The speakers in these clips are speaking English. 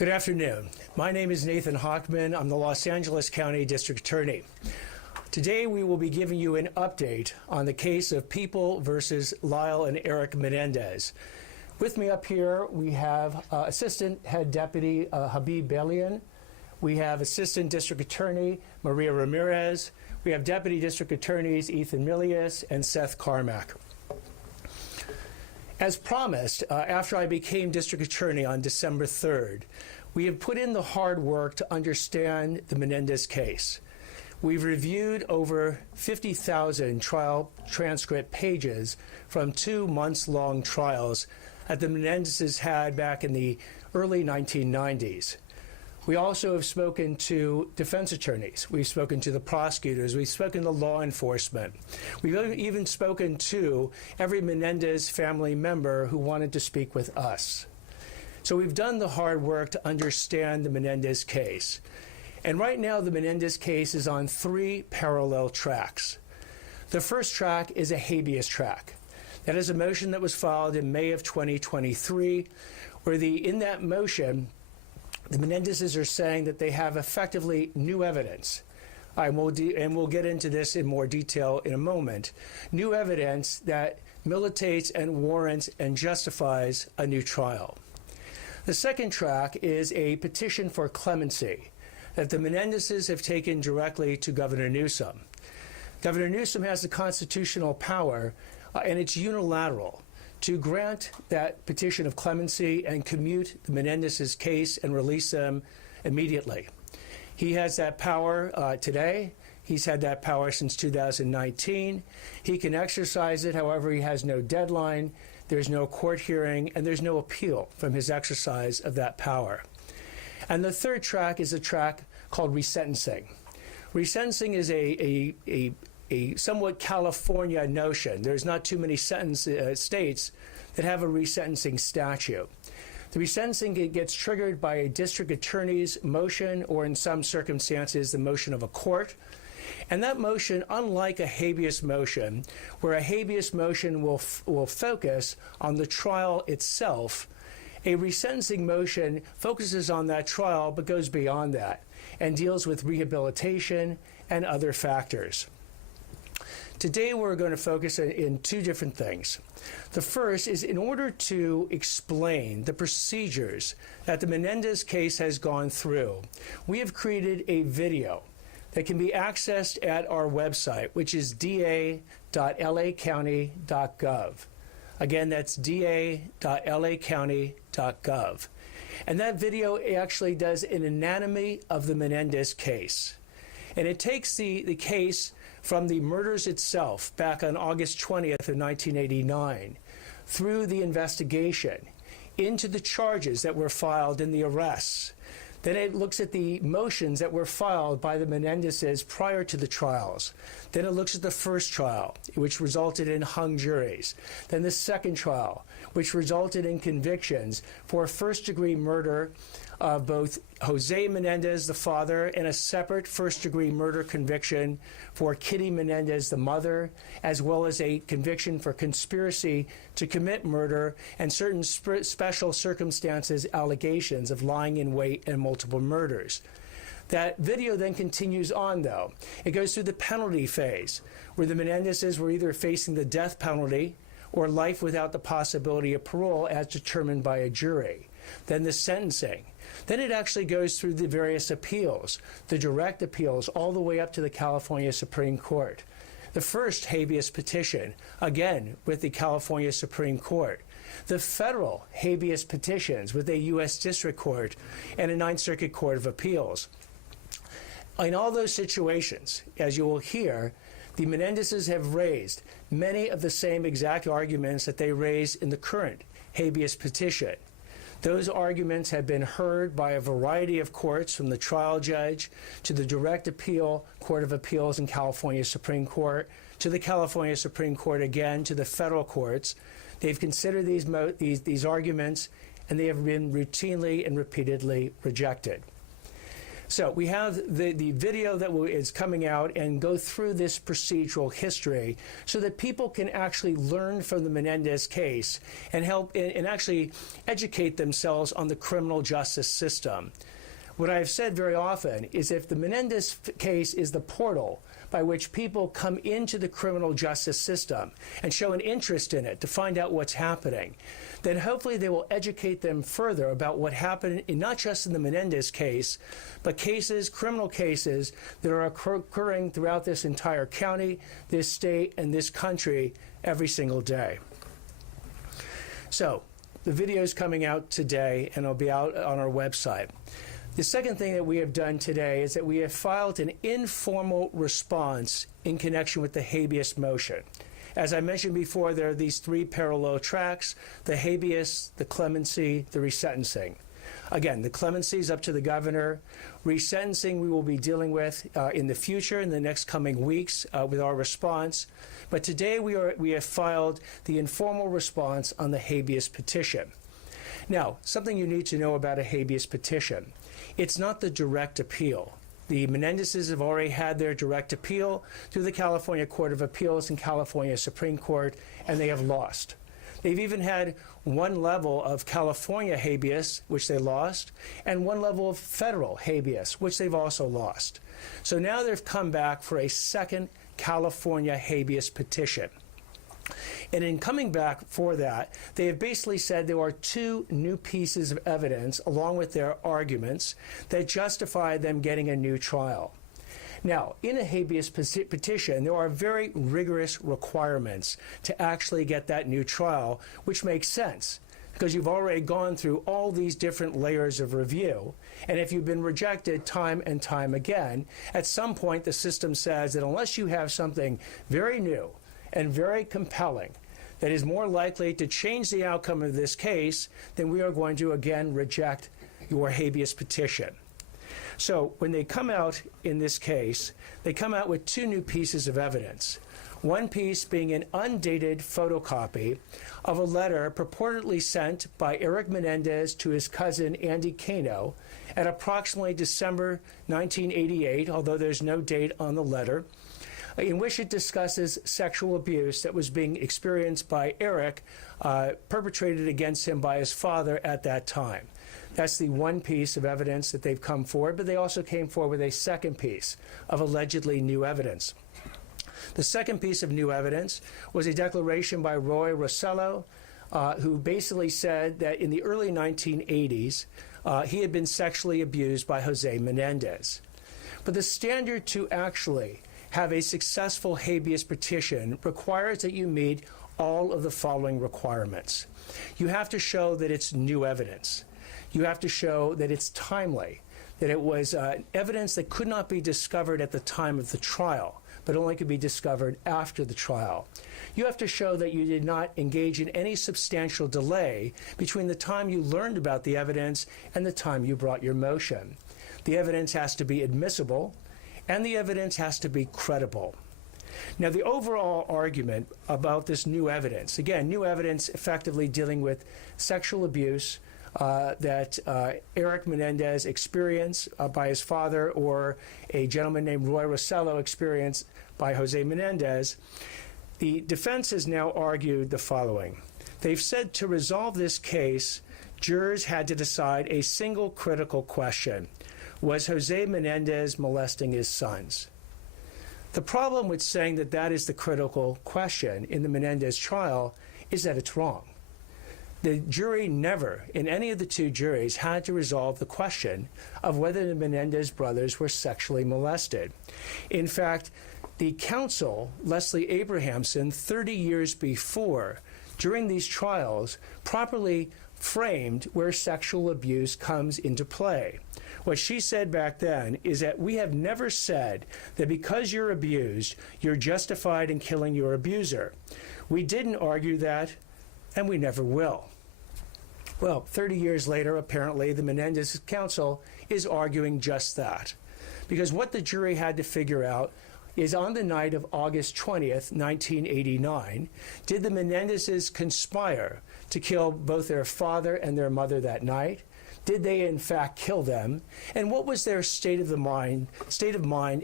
Good afternoon. My name is Nathan Hochman. I'm the Los Angeles County District Attorney. Today we will be giving you an update on the case of People versus Lyle and Eric Menendez. With me up here we have Assistant Head Deputy Habib Balian. We have Assistant District Attorney Maria Ramirez. We have Deputy District Attorneys Ethan Milius and Seth Carmack. As promised, after I became District Attorney on December 3rd, we have put in the hard work to understand the Menendez case. We've reviewed over 50,000 trial transcript pages from 2 months-long trials that the Menendezes had back in the early 1990s. We also have spoken to defense attorneys. We've spoken to the prosecutors. We've spoken to law enforcement. We've even spoken to every Menendez family member who wanted to speak with us. So we've done the hard work to understand the Menendez case. And right now, the Menendez case is on 3 parallel tracks. The first track is a habeas track. That is a motion that was filed in May of 2023, where in that motion, the Menendezes are saying that they have effectively new evidence. And we'll get into this in more detail in a moment. New evidence that militates and warrants and justifies a new trial. The second track is a petition for clemency that the Menendezes have taken directly to Governor Newsom. Governor Newsom has the constitutional power, and it's unilateral, to grant that petition of clemency and commute the Menendez's case and release them immediately. He has that power today. He's had that power since 2019. He can exercise it. However, he has no deadline. There's no court hearing, and there's no appeal from his exercise of that power. And the third track is a track called resentencing. Resentencing is a somewhat California notion. There's not too many states that have a resentencing statute. The resentencing gets triggered by a district attorney's motion, or in some circumstances, the motion of a court. And that motion, unlike a habeas motion, where a habeas motion will focus on the trial itself, a resentencing motion focuses on that trial but goes beyond that and deals with rehabilitation and other factors. Today we're going to focus in 2 different things. The first is, in order to explain the procedures that the Menendez case has gone through, we have created a video that can be accessed at our website, which is da.lacounty.gov. Again, that's da.lacounty.gov. And that video actually does an anatomy of the Menendez case. And it takes the case from the murders itself back on August 20th of 1989 through the investigation into the charges that were filed in the arrests. Then it looks at the motions that were filed by the Menendezes prior to the trials. Then it looks at the first trial, which resulted in hung juries. Then the second trial, which resulted in convictions for first-degree murder of both Jose Menendez, the father, and a separate first-degree murder conviction for Kitty Menendez, the mother, as well as a conviction for conspiracy to commit murder and certain special circumstances allegations of lying in wait and multiple murders. That video then continues on, though. It goes through the penalty phase, where the Menendezes were either facing the death penalty or life without the possibility of parole as determined by a jury. Then the sentencing. Then it actually goes through the various appeals, the direct appeals, all the way up to the California Supreme Court. The first habeas petition, again, with the California Supreme Court. The federal habeas petitions with a U.S. District Court and a Ninth Circuit Court of Appeals. In all those situations, as you will hear, the Menendezes have raised many of the same exact arguments that they raised in the current habeas petition. Those arguments have been heard by a variety of courts, from the trial judge to the direct appeal Court of Appeals in California Supreme Court, to the California Supreme Court again, to the federal courts. They've considered these arguments, and they have been routinely and repeatedly rejected. So we have the video that is coming out and go through this procedural history so that people can actually learn from the Menendez case and help and actually educate themselves on the criminal justice system. What I've said very often is if the Menendez case is the portal by which people come into the criminal justice system and show an interest in it to find out what's happening, then hopefully they will educate them further about what happened not just in the Menendez case, but criminal cases that are occurring throughout this entire county, this state, and this country every single day. So the video is coming out today, and it'll be out on our website. The second thing that we have done today is that we have filed an informal response in connection with the habeas motion. As I mentioned before, there are these three parallel tracks: the habeas, the clemency, the resentencing. Again, the clemency is up to the governor. Resentencing we will be dealing with in the future, in the next coming weeks, with our response. But today we have filed the informal response on the habeas petition. Now, something you need to know about a habeas petition. It's not the direct appeal. The Menendezes have already had their direct appeal through the California Court of Appeals and California Supreme Court, and they have lost. They've even had one level of California habeas, which they lost, and one level of federal habeas, which they've also lost. So now they've come back for a second California habeas petition. And in coming back for that, they have basically said there are two new pieces of evidence, along with their arguments, that justify them getting a new trial. Now, in a habeas petition, there are very rigorous requirements to actually get that new trial, which makes sense, because you've already gone through all these different layers of review. And if you've been rejected time and time again, at some point the system says that unless you have something very new and very compelling that is more likely to change the outcome of this case, then we are going to again reject your habeas petition. So when they come out in this case, they come out with two new pieces of evidence. One piece being an undated photocopy of a letter purportedly sent by Eric Menendez to his cousin Andy Cano at approximately December 1988, although there's no date on the letter, in which it discusses sexual abuse that was being experienced by Eric, perpetrated against him by his father at that time. That's the one piece of evidence that they've come forward, but they also came forward with a second piece of allegedly new evidence. The second piece of new evidence was a declaration by Roy Rossello, who basically said that in the early 1980s, he had been sexually abused by Jose Menendez. But the standard to actually have a successful habeas petition requires that you meet all of the following requirements. You have to show that it's new evidence. You have to show that it's timely, that it was evidence that could not be discovered at the time of the trial, but only could be discovered after the trial. You have to show that you did not engage in any substantial delay between the time you learned about the evidence and the time you brought your motion. The evidence has to be admissible, and the evidence has to be credible. Now, the overall argument about this new evidence, again, new evidence effectively dealing with sexual abuse that Eric Menendez experienced by his father, or a gentleman named Roy Rossello experienced by Jose Menendez, the defense has now argued the following. They've said to resolve this case, jurors had to decide a single critical question: was Jose Menendez molesting his sons? The problem with saying that that is the critical question in the Menendez trial is that it's wrong. The jury never, in any of the two juries, had to resolve the question of whether the Menendez brothers were sexually molested. In fact, the counsel, Leslie Abrahamson, 30 years before, during these trials, properly framed where sexual abuse comes into play. What she said back then is that we have never said that because you're abused, you're justified in killing your abuser. We didn't argue that, and we never will. Well, 30 years later, apparently, the Menendez counsel is arguing just that. Because what the jury had to figure out is on the night of August 20th, 1989, did the Menendezes conspire to kill both their father and their mother that night? Did they in fact kill them? And what was their state of mind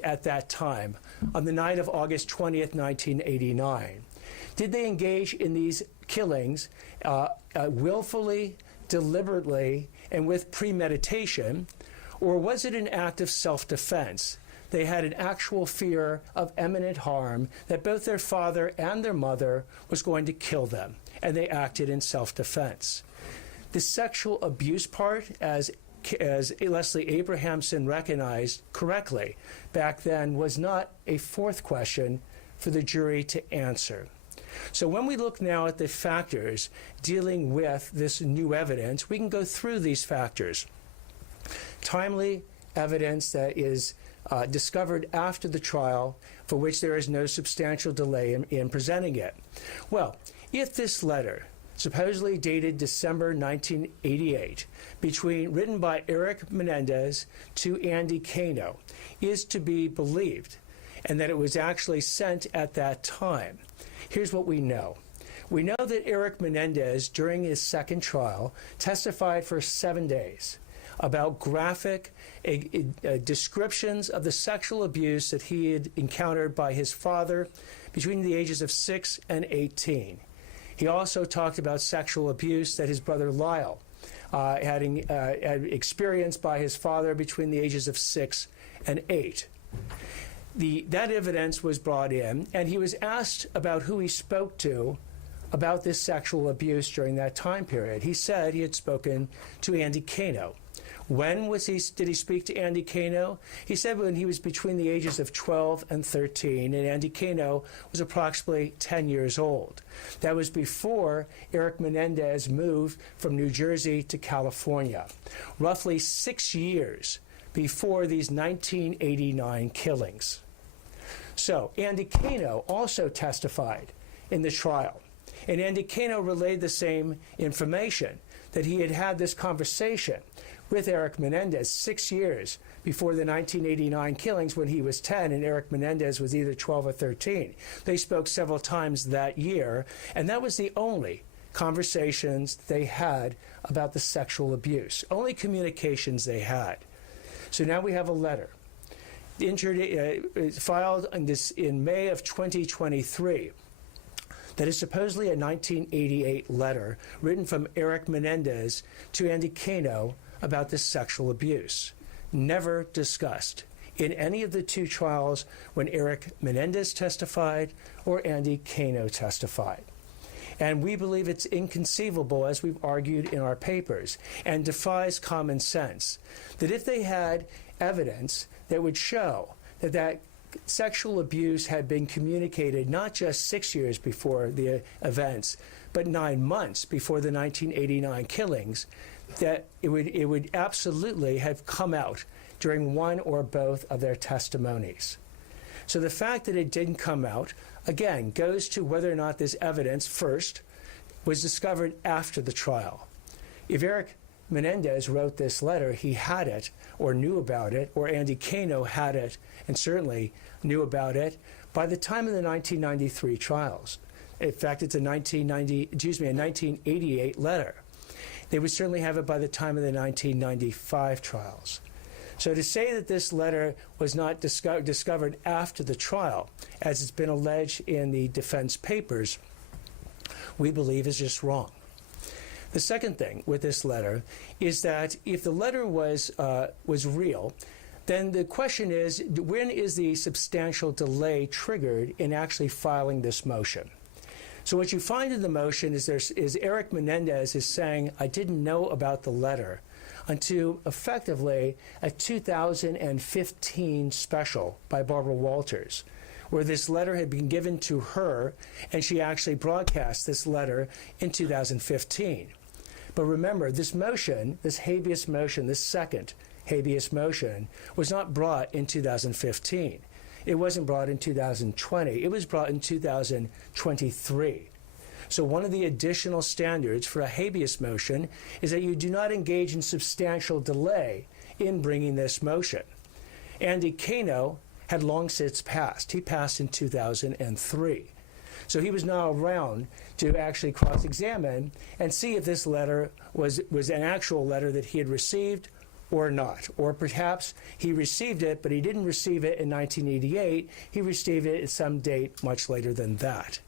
at that time on the night of August 20th, 1989? Did they engage in these killings willfully, deliberately, and with premeditation, or was it an act of self-defense? They had an actual fear of imminent harm, that both their father and their mother was going to kill them, and they acted in self-defense. The sexual abuse part, as Leslie Abrahamson recognized correctly back then, was not a fourth question for the jury to answer. So when we look now at the factors dealing with this new evidence, we can go through these factors. Timely evidence that is discovered after the trial, for which there is no substantial delay in presenting it. Well, if this letter, supposedly dated December 1988, written by Eric Menendez to Andy Kano, is to be believed, and that it was actually sent at that time, here's what we know. We know that Eric Menendez, during his second trial, testified for 7 days about graphic descriptions of the sexual abuse that he had encountered by his father between the ages of 6 and 18. He also talked about sexual abuse that his brother Lyle had experienced by his father between the ages of 6 and 8. That evidence was brought in, and he was asked about who he spoke to about this sexual abuse during that time period. He said he had spoken to Andy Kano. When did he speak to Andy Kano? He said when he was between the ages of 12 and 13, and Andy Kano was approximately 10 years old. That was before Eric Menendez moved from New Jersey to California, roughly 6 years before these 1989 killings. So Andy Kano also testified in the trial, and Andy Kano relayed the same information, that he had had this conversation with Eric Menendez 6 years before the 1989 killings, when he was 10 and Eric Menendez was either 12 or 13. They spoke several times that year, and that was the only conversations they had about the sexual abuse, only communications they had. So now we have a letter filed in May of 2023 that is supposedly a 1988 letter written from Eric Menendez to Andy Kano about this sexual abuse, never discussed in any of the two trials when Eric Menendez testified or Andy Kano testified. And we believe it's inconceivable, as we've argued in our papers, and defies common sense, that if they had evidence that would show that sexual abuse had been communicated not just 6 years before the events, but 9 months before the 1989 killings, that it would absolutely have come out during one or both of their testimonies. So the fact that it didn't come out, again, goes to whether or not this evidence first was discovered after the trial. If Eric Menendez wrote this letter, he had it or knew about it, or Andy Kano had it and certainly knew about it by the time of the 1993 trials. In fact, it's a 1988 letter. They would certainly have it by the time of the 1995 trials. So to say that this letter was not discovered after the trial, as it's been alleged in the defense papers, we believe is just wrong. The second thing with this letter is that if the letter was real, then the question is, when is the substantial delay triggered in actually filing this motion? So what you find in the motion is Eric Menendez is saying, I didn't know about the letter until effectively a 2015 special by Barbara Walters, where this letter had been given to her, and she actually broadcast this letter in 2015. But remember, this motion, this habeas motion, this second habeas motion, was not brought in 2015. It wasn't brought in 2020. It was brought in 2023. So one of the additional standards for a habeas motion is that you do not engage in substantial delay in bringing this motion. Andy Kano had long since passed. He passed in 2003. So he was now around to actually cross-examine and see if this letter was an actual letter that he had received or not. Or perhaps he received it, but he didn't receive it in 1988. He received it at some date much later than that.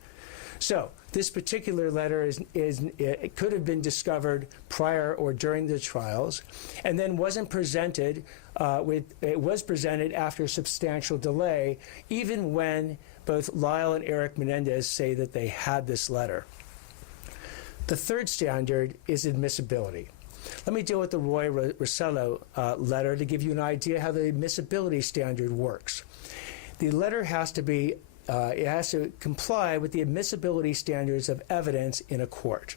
So this particular letter it could have been discovered prior or during the trials, and then wasn't presented. It was presented after substantial delay, even when both Lyle and Eric Menendez say that they had this letter. The third standard is admissibility. Let me deal with the Roy Rossello letter to give you an idea how the admissibility standard works. The letter has to be it has to comply with the admissibility standards of evidence in a court.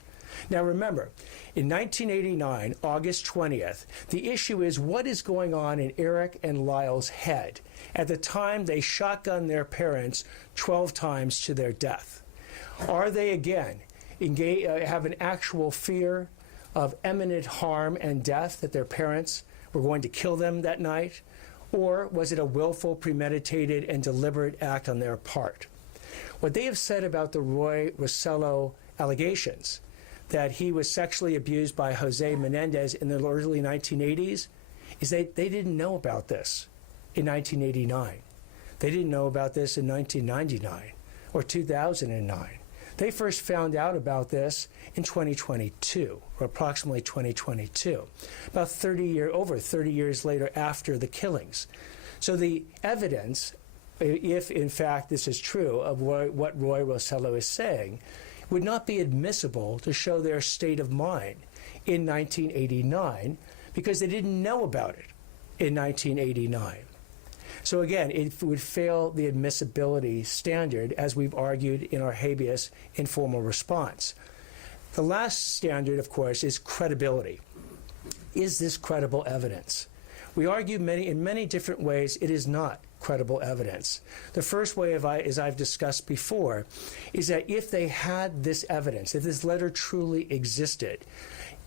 Now remember, in 1989, August 20th, the issue is what is going on in Eric and Lyle's head at the time they shotgunned their parents 12 times to their death. Are they again have an actual fear of imminent harm and death, that their parents were going to kill them that night? Or was it a willful, premeditated, and deliberate act on their part? What they have said about the Roy Rossello allegations, that he was sexually abused by Jose Menendez in the early 1980s, is that they didn't know about this in 1989. They didn't know about this in 1999 or 2009. They first found out about this in 2022, or approximately 2022, about over 30 years later after the killings. So the evidence, if in fact this is true of what Roy Rossello is saying, would not be admissible to show their state of mind in 1989 because they didn't know about it in 1989. So again, it would fail the admissibility standard, as we've argued in our habeas informal response. The last standard, of course, is credibility. Is this credible evidence? We argue in many different ways it is not credible evidence. The first way, as I've discussed before, is that if they had this evidence, if this letter truly existed,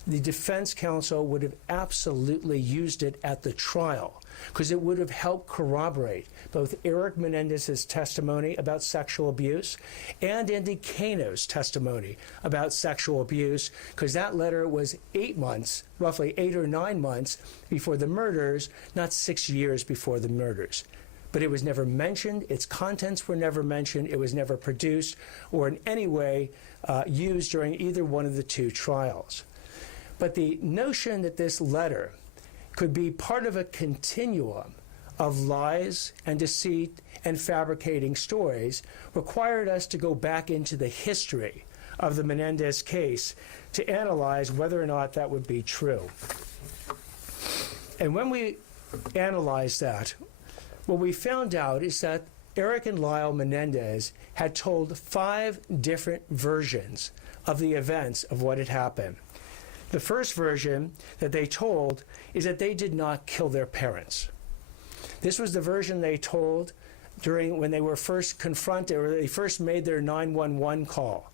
the defense counsel would have absolutely used it at the trial, because it would have helped corroborate both Eric Menendez's testimony about sexual abuse and Andy Cano's testimony about sexual abuse, because that letter was 8 months, roughly 8 or 9 months before the murders, not 6 years before the murders. But it was never mentioned, its contents were never mentioned, it was never produced or in any way used during either one of the two trials. But the notion that this letter could be part of a continuum of lies and deceit and fabricating stories required us to go back into the history of the Menendez case to analyze whether or not that would be true. And when we analyzed that, what we found out is that Eric and Lyle Menendez had told 5 different versions of the events of what had happened. The first version that they told is that they did not kill their parents. This was the version they told when they were first confronted, or they first made their 911 call.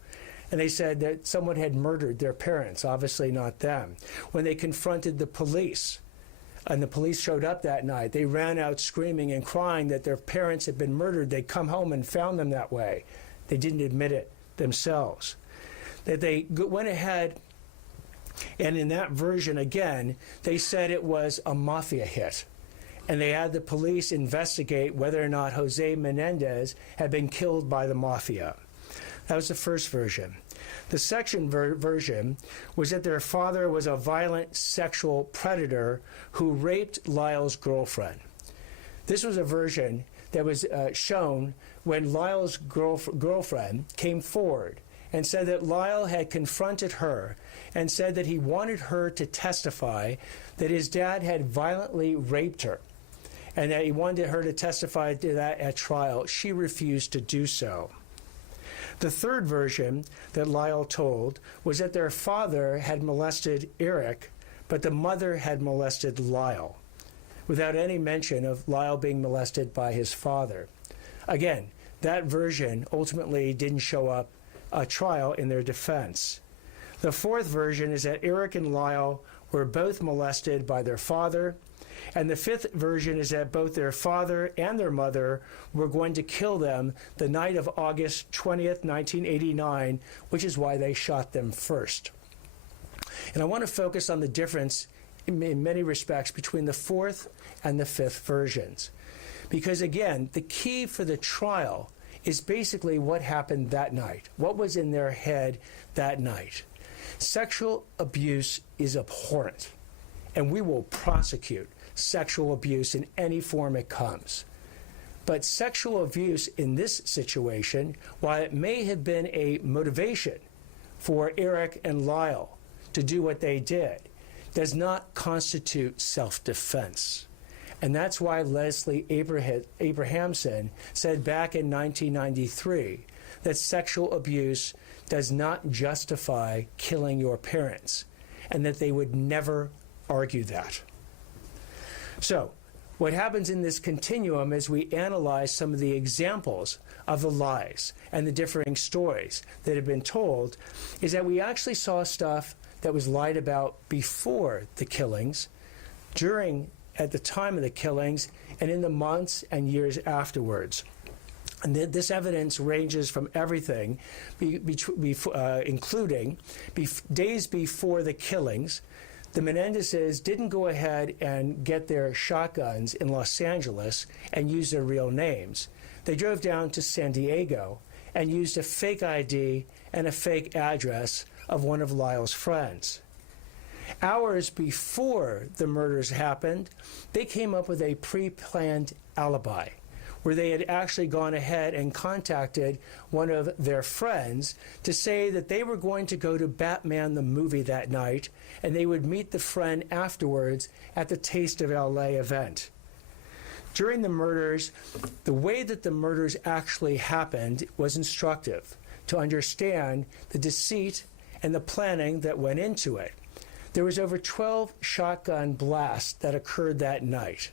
And they said that someone had murdered their parents, obviously not them. When they confronted the police, and the police showed up that night, they ran out screaming and crying that their parents had been murdered. They'd come home and found them that way. They didn't admit it themselves. That they went ahead, and in that version, again, they said it was a mafia hit. And they had the police investigate whether or not Jose Menendez had been killed by the mafia. That was the first version. The second version was that their father was a violent sexual predator who raped Lyle's girlfriend. This was a version that was shown when Lyle's girlfriend came forward and said that Lyle had confronted her and said that he wanted her to testify that his dad had violently raped her and that he wanted her to testify to that at trial. She refused to do so. The third version that Lyle told was that their father had molested Eric, but the mother had molested Lyle, without any mention of Lyle being molested by his father. Again, that version ultimately didn't show up at trial in their defense. The fourth version is that Eric and Lyle were both molested by their father, And the fifth version is that both their father and their mother were going to kill them the night of August 20th, 1989, which is why they shot them first. And I want to focus on the difference in many respects between the fourth and the fifth versions. Because again, the key for the trial is basically what happened that night, what was in their head that night. Sexual abuse is abhorrent, and we will prosecute sexual abuse in any form it comes. But sexual abuse in this situation, while it may have been a motivation for Eric and Lyle to do what they did, does not constitute self-defense. And that's why Leslie Abrahamson said back in 1993 that sexual abuse does not justify killing your parents, and that they would never argue that. So, what happens in this continuum as we analyze some of the examples of the lies and the differing stories that have been told is that we actually saw stuff that was lied about before the killings, at the time of the killings, and in the months and years afterwards. And this evidence ranges from everything, including days before the killings. The Menendezes didn't go ahead and get their shotguns in Los Angeles and use their real names. They drove down to San Diego and used a fake ID and a fake address of one of Lyle's friends. Hours before the murders happened, they came up with a pre-planned alibi where they had actually gone ahead and contacted one of their friends to say that they were going to go to Batman the movie that night, and they would meet the friend afterwards at the Taste of LA event. During the murders, the way that the murders actually happened was instructive to understand the deceit and the planning that went into it. There was over 12 shotgun blasts that occurred that night.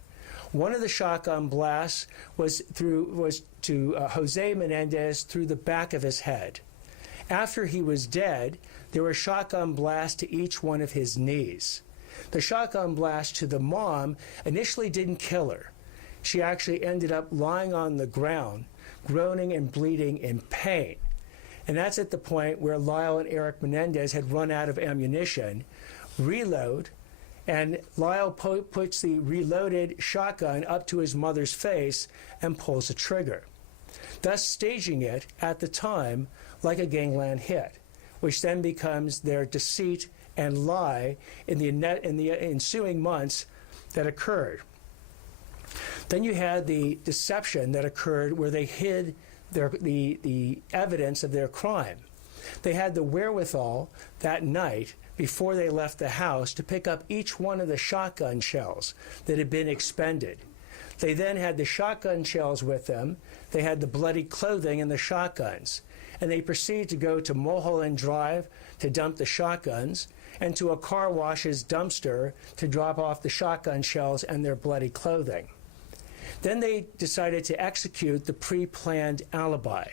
One of the shotgun blasts was to Jose Menendez through the back of his head. After he was dead, there were shotgun blasts to each one of his knees. The shotgun blast to the mom initially didn't kill her. She actually ended up lying on the ground, groaning and bleeding in pain. And that's at the point where Lyle and Eric Menendez had run out of ammunition, reload, and Lyle puts the reloaded shotgun up to his mother's face and pulls the trigger, thus staging it at the time like a gangland hit, which then becomes their deceit and lie in the ensuing months that occurred. Then you had the deception that occurred where they hid the evidence of their crime. They had the wherewithal that night before they left the house to pick up each one of the shotgun shells that had been expended. They then had the shotgun shells with them. They had the bloody clothing and the shotguns. And they proceeded to go to Mulholland Drive to dump the shotguns and to a car wash's dumpster to drop off the shotgun shells and their bloody clothing. Then they decided to execute the pre-planned alibi.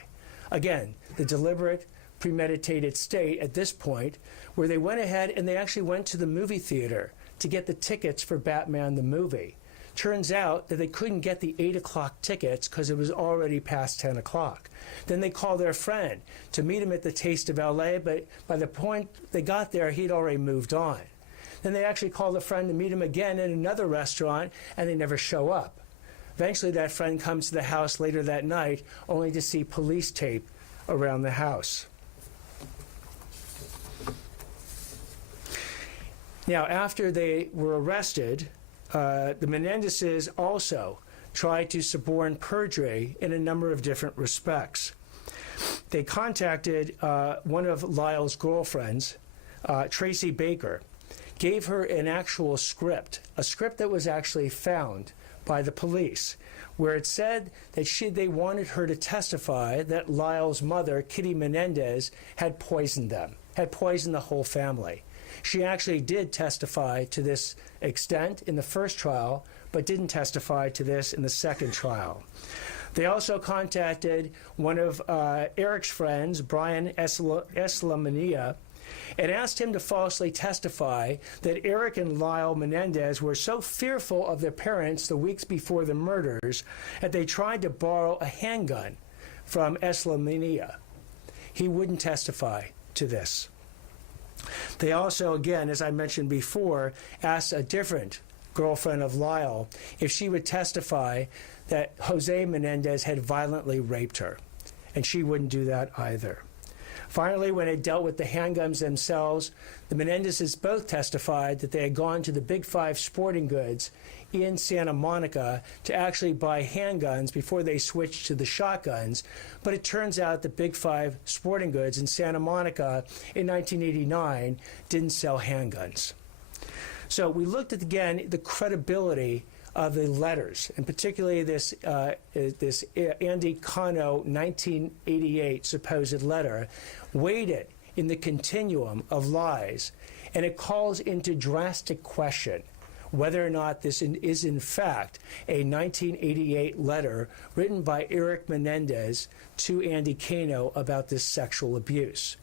Again, the deliberate, premeditated state at this point where they went ahead and they actually went to the movie theater to get the tickets for Batman the movie. Turns out that they couldn't get the 8 o'clock tickets because it was already past 10 o'clock. Then they called their friend to meet him at the Taste of LA, but by the point they got there, he'd already moved on. Then they actually called a friend to meet him again in another restaurant, and they never show up. Eventually, that friend comes to the house later that night, only to see police tape around the house. Now, after they were arrested, the Menendezes also tried to suborn perjury in a number of different respects. They contacted one of Lyle's girlfriends, Tracy Baker, gave her an actual script, a script that was actually found by the police, where it said that they wanted her to testify that Lyle's mother, Kitty Menendez, had poisoned them, had poisoned the whole family. She actually did testify to this extent in the first trial, but didn't testify to this in the second trial. They also contacted one of Eric's friends, Brian Eslamania, and asked him to falsely testify that Eric and Lyle Menendez were so fearful of their parents the weeks before the murders that they tried to borrow a handgun from Eslamania. He wouldn't testify to this. They also, again, as I mentioned before, asked a different girlfriend of Lyle if she would testify that Jose Menendez had violently raped her, and she wouldn't do that either. Finally, when it dealt with the handguns themselves, the Menendezes both testified that they had gone to the Big Five Sporting Goods in Santa Monica to actually buy handguns before they switched to the shotguns. But it turns out the Big Five Sporting Goods in Santa Monica in 1989 didn't sell handguns. So we looked at, again, the credibility of the letters, and particularly this Andy Cano 1988 supposed letter, weighed it in the continuum of lies, and it calls into drastic question whether or not this is in fact a 1988 letter written by Eric Menendez to Andy Cano about this sexual abuse.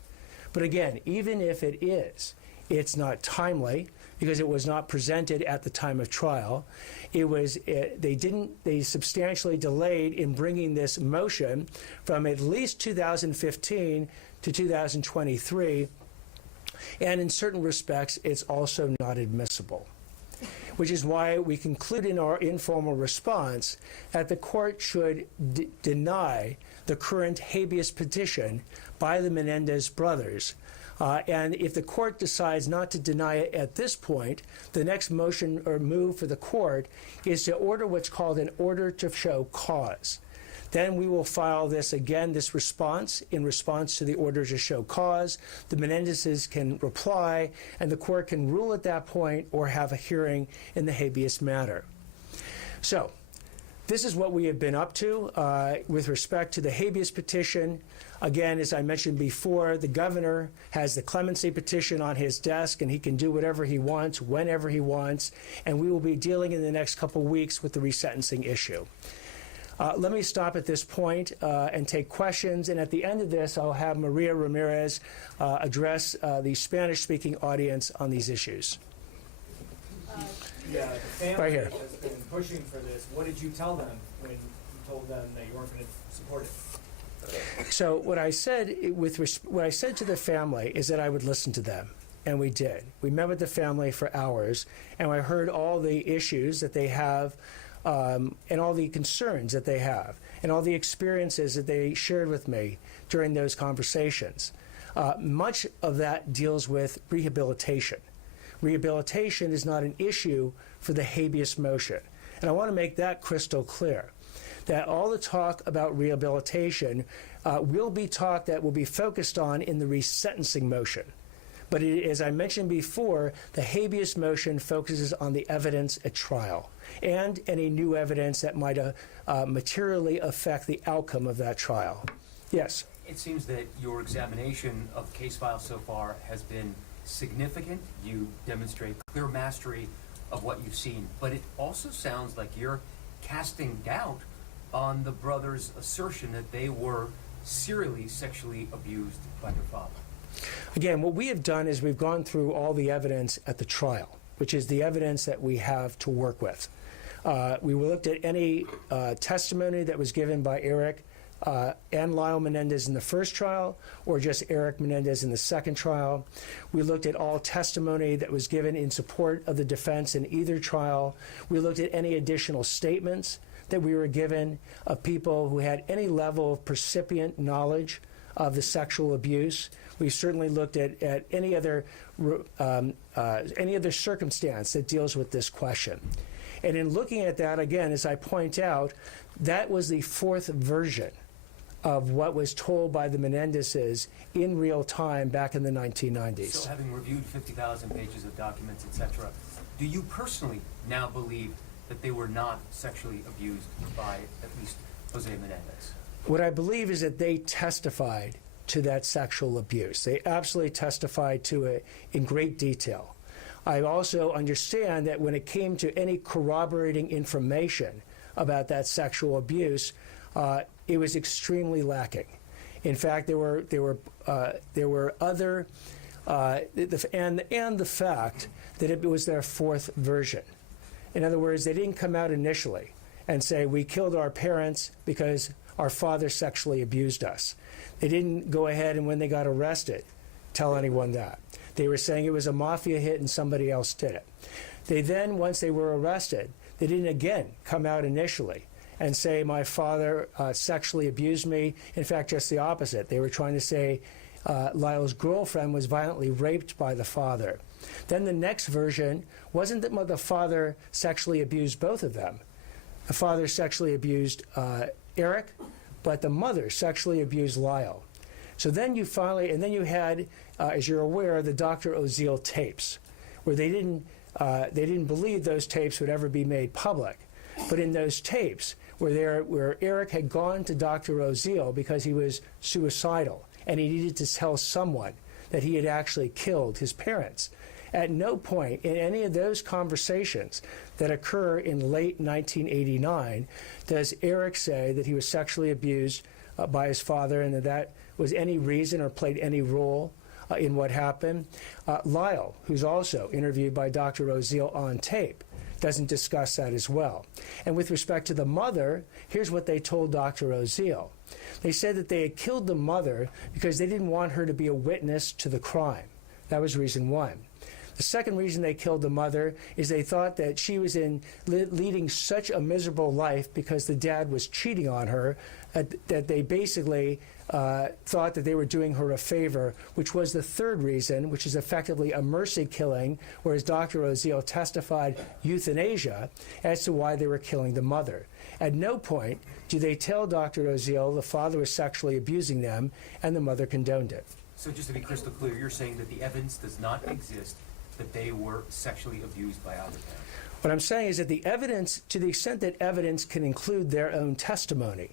But again, even if it is, it's not timely because it was not presented at the time of trial. They substantially delayed in bringing this motion from at least 2015 to 2023, and in certain respects, it's also not admissible, which is why we conclude in our informal response that the court should deny the current habeas petition by the Menendez brothers. And if the court decides not to deny it at this point, the next motion or move for the court is to order what's called an order to show cause. Then we will file this again, this response, in response to the order to show cause. The Menendezes can reply, and the court can rule at that point or have a hearing in the habeas matter. So this is what we have been up to with respect to the habeas petition. Again, as I mentioned before, the governor has the clemency petition on his desk, and he can do whatever he wants, whenever he wants, and we will be dealing in the next couple weeks with the resentencing issue. Let me stop at this point and take questions, and at the end of this, I'll have Maria Ramirez address the Spanish-speaking audience on these issues. Yeah, the family right here has been pushing for this. What did you tell them when you told them that you weren't going to support it? So what I said to the family is that I would listen to them, and we did. We met with the family for hours, and I heard all the issues that they have, and all the concerns that they have, and all the experiences that they shared with me during those conversations. Much of that deals with rehabilitation. Rehabilitation is not an issue for the habeas motion, and I want to make that crystal clear, that all the talk about rehabilitation will be talk that will be focused on in the resentencing motion. But as I mentioned before, the habeas motion focuses on the evidence at trial and any new evidence that might materially affect the outcome of that trial. Yes? It seems that your examination of the case file so far has been significant. You demonstrate clear mastery of what you've seen, but it also sounds like you're casting doubt on the brothers' assertion that they were serially sexually abused by their father. Again, what we have done is we've gone through all the evidence at the trial, which is the evidence that we have to work with. We looked at any testimony that was given by Eric and Lyle Menendez in the first trial, or just Eric Menendez in the second trial. We looked at all testimony that was given in support of the defense in either trial. We looked at any additional statements that we were given of people who had any level of percipient knowledge of the sexual abuse. We certainly looked at any other circumstance that deals with this question. And in looking at that, again, as I point out, that was the fourth version of what was told by the Menendezes in real time back in the 1990s. So having reviewed 50,000 pages of documents, etc., do you personally now believe that they were not sexually abused by at least Jose Menendez? What I believe is that they testified to that sexual abuse. They absolutely testified to it in great detail. I also understand that when it came to any corroborating information about that sexual abuse, it was extremely lacking. In fact, there were other and the fact that it was their fourth version. In other words, they didn't come out initially and say, we killed our parents because our father sexually abused us. They didn't go ahead and when they got arrested, tell anyone that. They were saying it was a mafia hit and somebody else did it. They then, once they were arrested, they didn't again come out initially and say, my father sexually abused me. In fact, just the opposite. They were trying to say Lyle's girlfriend was violently raped by the father. Then the next version wasn't that the father sexually abused both of them. The father sexually abused Eric, but the mother sexually abused Lyle. So then you finally, and then you had, as you're aware, the Dr. Oziel tapes, where they didn't believe those tapes would ever be made public. But in those tapes, where Eric had gone to Dr. Oziel because he was suicidal and he needed to tell someone that he had actually killed his parents. At no point in any of those conversations that occur in late 1989 does Eric say that he was sexually abused by his father and that was any reason or played any role in what happened. Lyle, who's also interviewed by Dr. Oziel on tape, doesn't discuss that as well. And with respect to the mother, here's what they told Dr. Oziel. They said that they had killed the mother because they didn't want her to be a witness to the crime. That was reason one. The second reason they killed the mother is they thought that she was leading such a miserable life because the dad was cheating on her that they basically thought that they were doing her a favor, which was the third reason, which is effectively a mercy killing, whereas Dr. Oziel testified euthanasia as to why they were killing the mother. At no point do they tell Dr. Oziel the father was sexually abusing them and the mother condoned it. So just to be crystal clear, you're saying that the evidence does not exist that they were sexually abused by either parent? What I'm saying is that the evidence, to the extent that evidence can include their own testimony,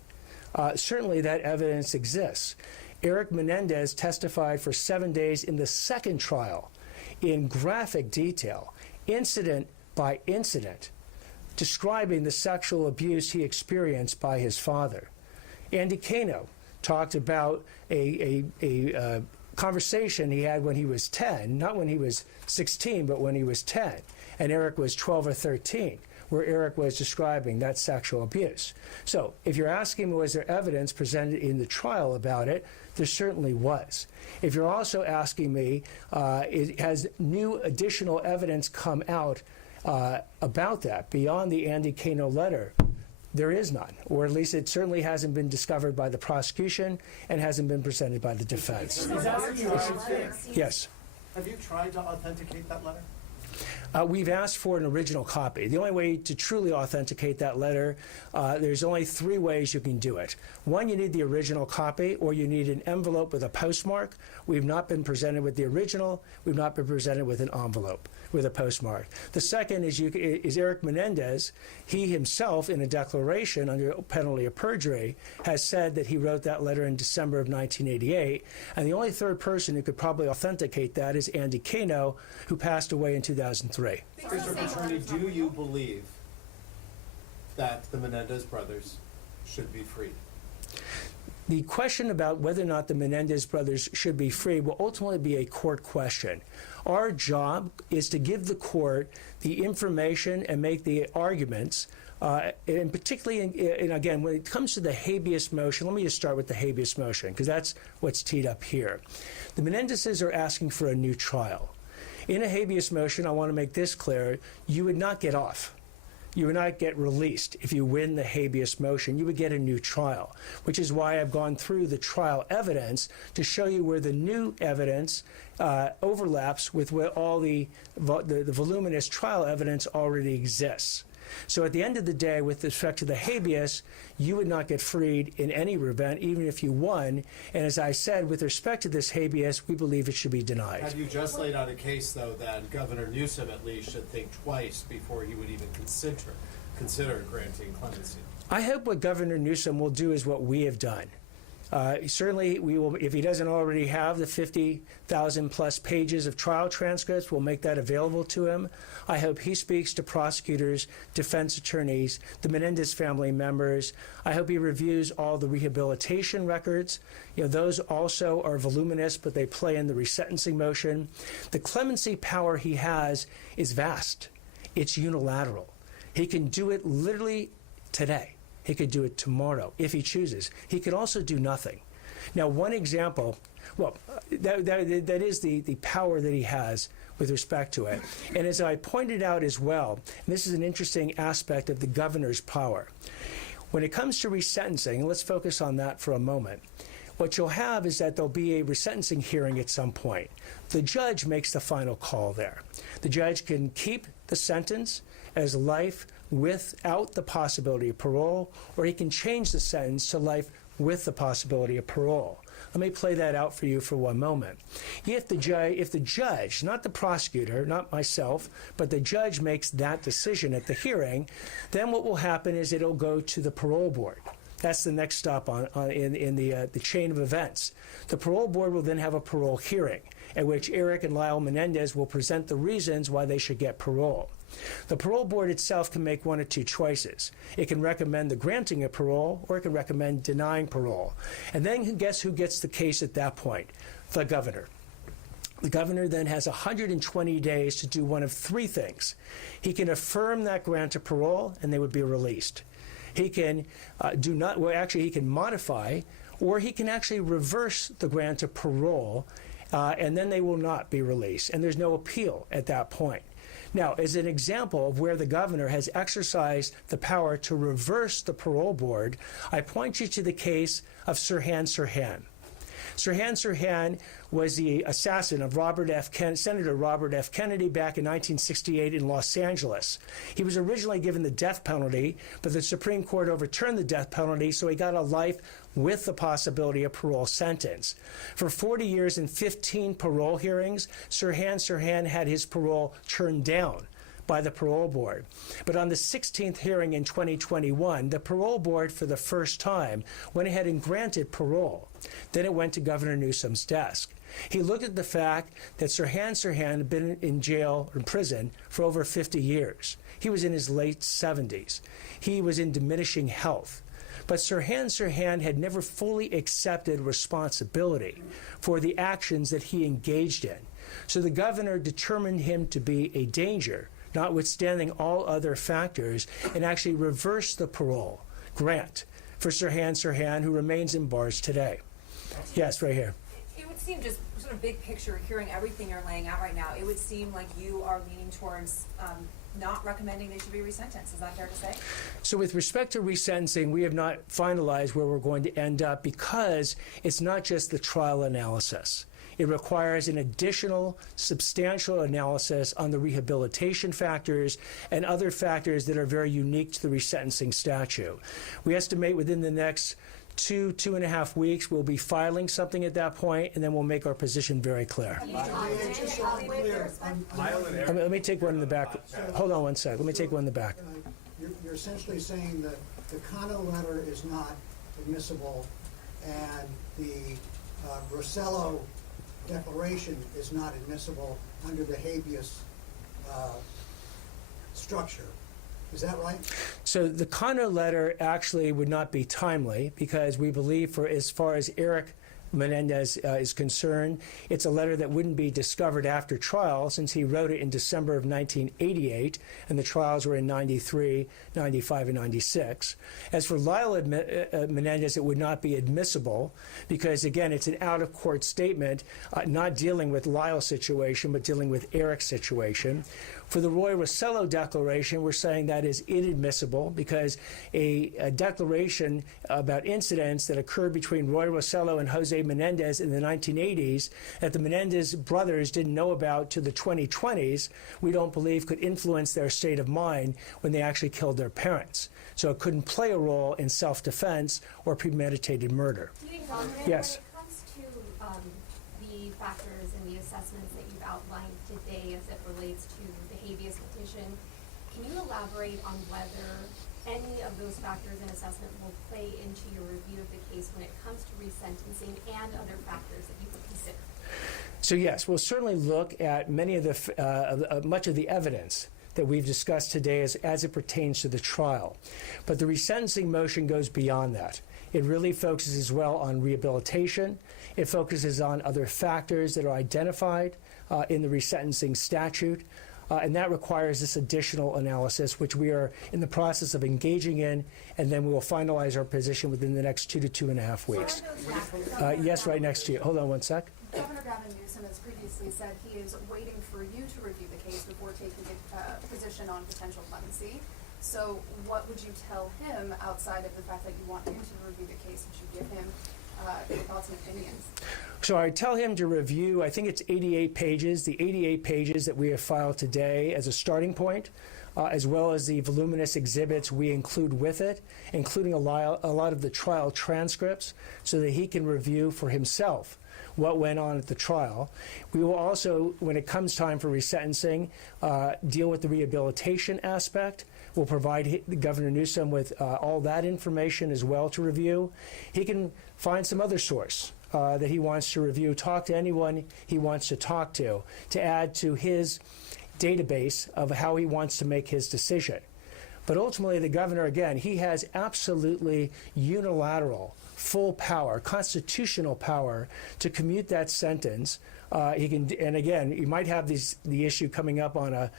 certainly that evidence exists. Eric Menendez testified for 7 days in the second trial in graphic detail, incident by incident, describing the sexual abuse he experienced by his father. Andy Cano talked about a conversation he had when he was 10, not when he was 16, but when he was 10, and Eric was 12 or 13, where Eric was describing that sexual abuse. So if you're asking, was there evidence presented in the trial about it, there certainly was. If you're also asking me, has new additional evidence come out about that beyond the Andy Cano letter? There is none, or at least it certainly hasn't been discovered by the prosecution and hasn't been presented by the defense. Yes. Have you tried to authenticate that letter? We've asked for an original copy. The only way to truly authenticate that letter, there's only 3 ways you can do it. One, you need the original copy, or you need an envelope with a postmark. We've not been presented with the original. We've not been presented with an envelope with a postmark. The second is Eric Menendez. He himself, in a declaration under penalty of perjury, has said that he wrote that letter in December of 1988. And the only third person who could probably authenticate that is Andy Cano, who passed away in 2003. Mr. Attorney, do you believe that the Menendez brothers should be freed? The question about whether or not the Menendez brothers should be free will ultimately be a court question. Our job is to give the court the information and make the arguments, and particularly, and again, when it comes to the habeas motion, let me just start with the habeas motion, because that's what's teed up here. The Menendezes are asking for a new trial. In a habeas motion, I want to make this clear, you would not get off. You would not get released if you win the habeas motion. You would get a new trial, which is why I've gone through the trial evidence to show you where the new evidence overlaps with where all the voluminous trial evidence already exists. So at the end of the day, with respect to the habeas, you would not get freed in any event, even if you won. And as I said, with respect to this habeas, we believe it should be denied. Have you just laid out a case, though, that Governor Newsom at least should think twice before he would even consider granting clemency? I hope what Governor Newsom will do is what we have done. Certainly, we will, if he doesn't already have the 50,000 plus pages of trial transcripts, we'll make that available to him. I hope he speaks to prosecutors, defense attorneys, the Menendez family members. I hope he reviews all the rehabilitation records. Those also are voluminous, but they play in the resentencing motion. The clemency power he has is vast. It's unilateral. He can do it literally today. He could do it tomorrow if he chooses. He could also do nothing. Now, one example, that is the power that he has with respect to it. And as I pointed out as well, and this is an interesting aspect of the governor's power. When it comes to resentencing, let's focus on that for a moment. What you'll have is that there'll be a resentencing hearing at some point. The judge makes the final call there. The judge can keep the sentence as life without the possibility of parole, or he can change the sentence to life with the possibility of parole. Let me play that out for you for one moment. If the judge, not the prosecutor, not myself, but the judge makes that decision at the hearing, then what will happen is it'll go to the parole board. That's the next stop in the chain of events. The parole board will then have a parole hearing at which Eric and Lyle Menendez will present the reasons why they should get parole. The parole board itself can make one of two choices. It can recommend the granting of parole, or it can recommend denying parole. And then guess who gets the case at that point? The governor. The governor then has 120 days to do one of three things. He can affirm that grant of parole, and they would be released. He can he can modify, or he can actually reverse the grant of parole, and then they will not be released. And there's no appeal at that point. Now, as an example of where the governor has exercised the power to reverse the parole board, I point you to the case of Sirhan Sirhan. Sirhan Sirhan was the assassin of Senator Robert F. Kennedy back in 1968 in Los Angeles. He was originally given the death penalty, but the Supreme Court overturned the death penalty, so he got a life with the possibility of parole sentence. For 40 years and 15 parole hearings, Sirhan Sirhan had his parole turned down by the parole board. But on the 16th hearing in 2021, the parole board for the first time went ahead and granted parole. Then it went to Governor Newsom's desk. He looked at the fact that Sirhan Sirhan had been in jail or prison for over 50 years. He was in his late 70s. He was in diminishing health. But Sirhan Sirhan had never fully accepted responsibility for the actions that he engaged in. So the governor determined him to be a danger, notwithstanding all other factors, and actually reversed the parole grant for Sirhan Sirhan, who remains in bars today. Yes, right here. It would seem, just sort of big picture, hearing everything you're laying out right now, it would seem like you are leaning towards not recommending they should be resentenced. Is that fair to say? So with respect to resentencing, we have not finalized where we're going to end up, because it's not just the trial analysis. It requires an additional substantial analysis on the rehabilitation factors and other factors that are very unique to the resentencing statute. We estimate within the next 2.5 weeks, we'll be filing something at that point, and then we'll make our position very clear. Let me take one in the back. Hold on one sec. Let me take one in the back. You're essentially saying that the Cano letter is not admissible, and the Rosello declaration is not admissible under the habeas structure. Is that right? So the Cano letter actually would not be timely, because we believe, for as far as Eric Menendez is concerned, it's a letter that wouldn't be discovered after trial, since he wrote it in December of 1988, and the trials were in 93, 95, and 96. As for Lyle Menendez, it would not be admissible, because, again, it's an out-of-court statement, not dealing with Lyle's situation, but dealing with Eric's situation. For the Roy Rosello declaration, we're saying that is inadmissible, because a declaration about incidents that occurred between Roy Rosello and Jose Menendez in the 1980s that the Menendez brothers didn't know about to the 2020s, we don't believe could influence their state of mind when they actually killed their parents. So it couldn't play a role in self-defense or premeditated murder. Yes. When it comes to the factors and the assessments that you've outlined today as it relates to the habeas petition, can you elaborate on whether any of those factors and assessment will play into your review of the case when it comes to resentencing and other factors that you would consider? So yes, we'll certainly look at many of the much of the evidence that we've discussed today as it pertains to the trial. But the resentencing motion goes beyond that. It really focuses as well on rehabilitation. It focuses on other factors that are identified in the resentencing statute. And that requires this additional analysis, which we are in the process of engaging in, and then we will finalize our position within the next 2 to 2.5 weeks. Yes, right next to you. Hold on one sec. Governor Gavin Newsom has previously said he is waiting for you to review the case before taking a position on potential clemency. So what would you tell him outside of the fact that you want him to review the case? Would you give him your thoughts and opinions? So I tell him to review, I think it's 88 pages, the 88 pages that we have filed today as a starting point, as well as the voluminous exhibits we include with it, including a lot of the trial transcripts, so that he can review for himself what went on at the trial. We will also, when it comes time for resentencing, deal with the rehabilitation aspect. We'll provide Governor Newsom with all that information as well to review. He can find some other source that he wants to review, talk to anyone he wants to talk to add to his database of how he wants to make his decision. But ultimately, the governor, again, he has absolutely unilateral, full power, constitutional power to commute that sentence. He can, and again, you might have the issue coming up on a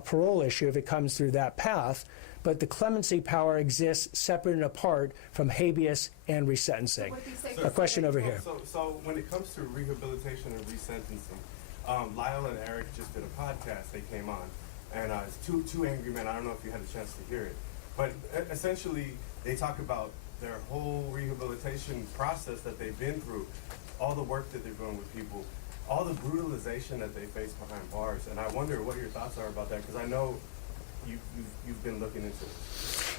parole issue if it comes through that path, but the clemency power exists separate and apart from habeas and resentencing. A question over here. So when it comes to rehabilitation and resentencing, Lyle and Eric just did a podcast. They came on, and it's two angry men. I don't know if you had a chance to hear it, but essentially they talk about their whole rehabilitation process that they've been through, all the work that they're doing with people, all the brutalization that they face behind bars. And I wonder what your thoughts are about that, because I know you've been looking into it.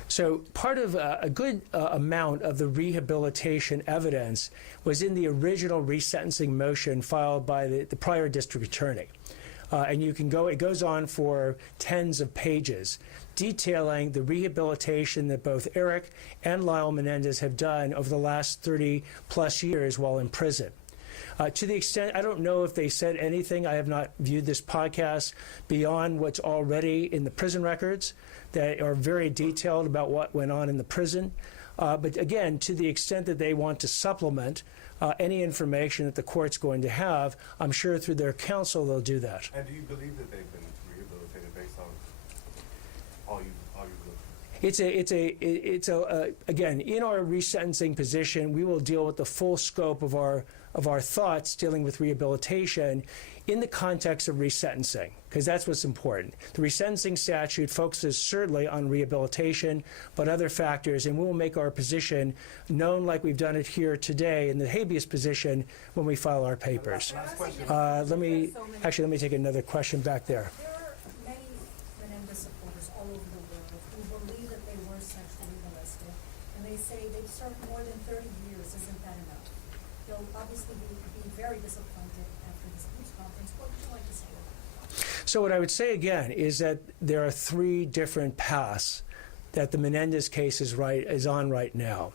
So part of a good amount of the rehabilitation evidence was in the original resentencing motion filed by the prior district attorney. And you can go, it goes on for tens of pages, detailing the rehabilitation that both Eric and Lyle Menendez have done over the last 30 plus years while in prison. To the extent, I don't know if they said anything, I have not viewed this podcast beyond what's already in the prison records that are very detailed about what went on in the prison. But again, to the extent that they want to supplement any information that the court's going to have, I'm sure through their counsel they'll do that. And do you believe that they've been rehabilitated based on all you've looked at? Again, in our resentencing position, we will deal with the full scope of our thoughts dealing with rehabilitation in the context of resentencing, because that's what's important. The resentencing statute focuses certainly on rehabilitation, but other factors, and we will make our position known like we've done it here today in the habeas position when we file our papers. Last question. Let me take another question back there. There are many Menendez supporters all over the world who believe that they were sexually molested, and they say they've served more than 30 years. Isn't that enough? They'll obviously be very disappointed after this news conference. What would you like to say about that? So what I would say again is that there are three different paths that the Menendez case is on right now.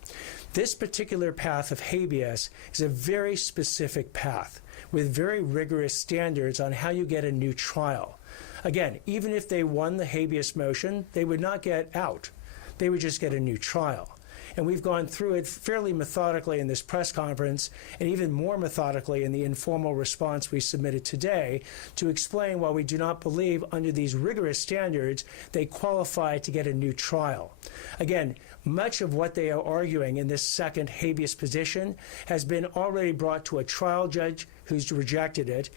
This particular path of habeas is a very specific path with very rigorous standards on how you get a new trial. Again, even if they won the habeas motion, they would not get out. They would just get a new trial. And we've gone through it fairly methodically in this press conference, and even more methodically in the informal response we submitted today, to explain why we do not believe under these rigorous standards they qualify to get a new trial. Again, much of what they are arguing in this second habeas position has been already brought to a trial judge who's rejected it.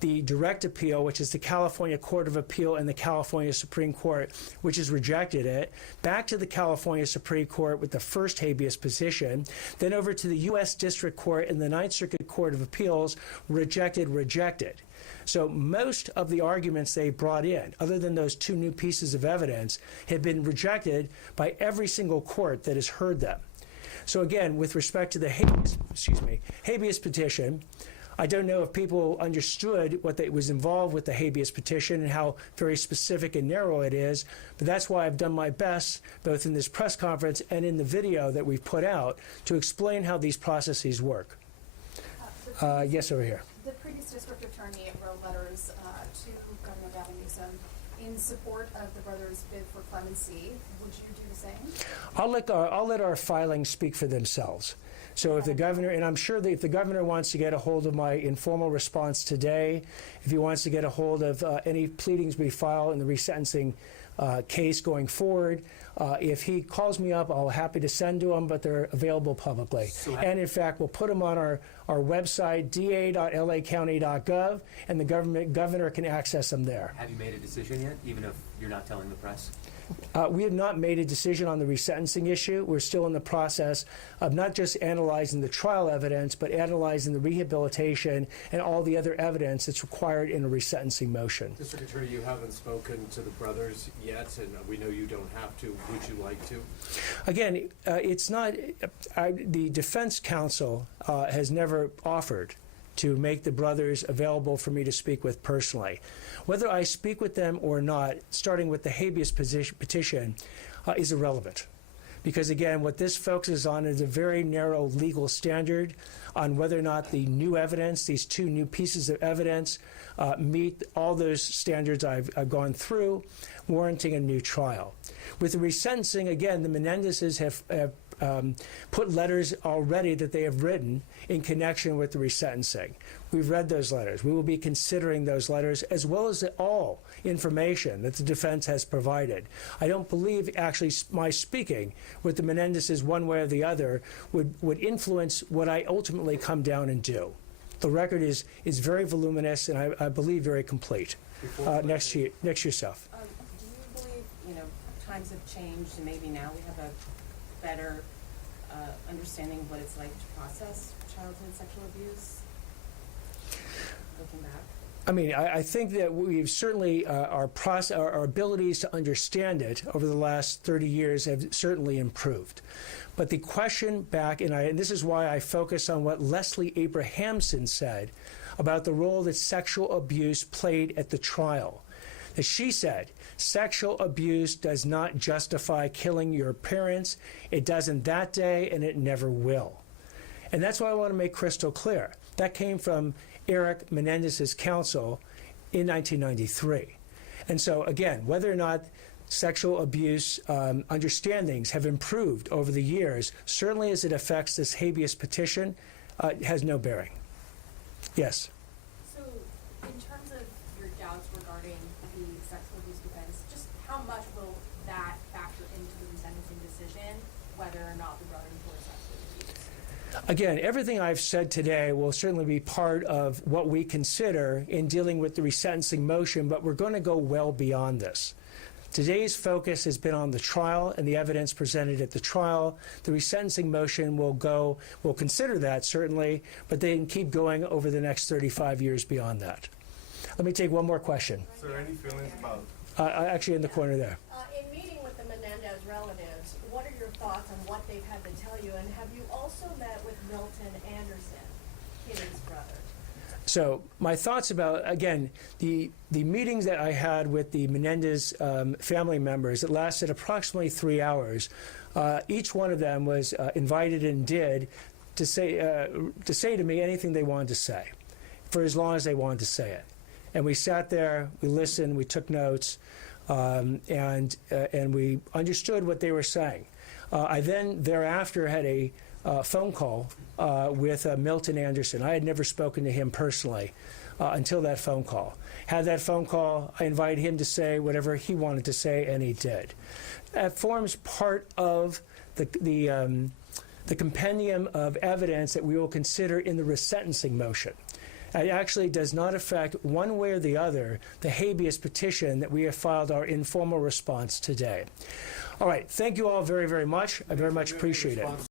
The direct appeal, which is the California Court of Appeal and the California Supreme Court, which has rejected it, back to the California Supreme Court with the first habeas petition, then over to the U.S. District Court and the Ninth Circuit Court of Appeals, rejected. So most of the arguments they brought in, other than those two new pieces of evidence, have been rejected by every single court that has heard them. So again, with respect to the habeas petition, I don't know if people understood what was involved with the habeas petition and how very specific and narrow it is, but that's why I've done my best, both in this press conference and in the video that we've put out, to explain how these processes work. Yes, over here. The previous district attorney wrote letters to Governor Gavin Newsom in support of the brothers' bid for clemency. Would you do the same? I'll let our filings speak for themselves. So if the governor, and I'm sure that if the governor wants to get a hold of my informal response today, if he wants to get a hold of any pleadings we file in the resentencing case going forward, if he calls me up, I'll be happy to send to him, but they're available publicly. And in fact, we'll put them on our website, da.lacounty.gov, and the governor can access them there. Have you made a decision yet, even if you're not telling the press? We have not made a decision on the resentencing issue. We're still in the process of not just analyzing the trial evidence, but analyzing the rehabilitation and all the other evidence that's required in a resentencing motion. District Attorney, you haven't spoken to the brothers yet, and we know you don't have to. Would you like to? Again, it's not, the defense counsel has never offered to make the brothers available for me to speak with personally. Whether I speak with them or not, starting with the habeas petition, is irrelevant. Because again, what this focuses on is a very narrow legal standard on whether or not the new evidence, these two new pieces of evidence, meet all those standards I've gone through, warranting a new trial. With the resentencing, again, the Menendezes have put letters already that they have written in connection with the resentencing. We've read those letters. We will be considering those letters as well as all information that the defense has provided. I don't believe actually my speaking with the Menendezes one way or the other would influence what I ultimately come down and do. The record is very voluminous and I believe very complete. Next to yourself. Do you believe, times have changed and maybe now we have a better understanding of what it's like to process childhood sexual abuse, looking back? I mean, I think that we've certainly, our abilities to understand it over the last 30 years have certainly improved. But the question back, and this is why I focus on what Leslie Abrahamson said about the role that sexual abuse played at the trial. As she said, sexual abuse does not justify killing your parents. It doesn't that day, and it never will. And that's why I want to make crystal clear. That came from Eric Menendez's counsel in 1993. And so, again, whether or not sexual abuse understandings have improved over the years, certainly as it affects this habeas petition, has no bearing. Yes? So, in terms of your doubts regarding the sexual abuse defense, just how much will that factor into the resentencing decision, whether or not the brothers were sexually abused? Again, everything I've said today will certainly be part of what we consider in dealing with the resentencing motion, but we're going to go well beyond this. Today's focus has been on the trial and the evidence presented at the trial. The resentencing motion will consider that certainly, but then keep going over the next 35 years beyond that. Let me take one more question. Sir, any feelings about? Actually, in the corner there. In meeting with the Menendez relatives, what are your thoughts on what they've had to tell you? And have you also met with Milton Anderson, Kitty's brother? So my thoughts about, again, the meetings that I had with the Menendez family members, it lasted approximately 3 hours. Each one of them was invited and did to say to me anything they wanted to say, for as long as they wanted to say it. And we sat there, we listened, we took notes, and we understood what they were saying. I then thereafter had a phone call with Milton Anderson. I had never spoken to him personally until that phone call. Had that phone call, I invited him to say whatever he wanted to say, and he did. That forms part of the compendium of evidence that we will consider in the resentencing motion. It actually does not affect one way or the other the habeas petition that we have filed our informal response today. All right, thank you all very, very much. I very much appreciate it.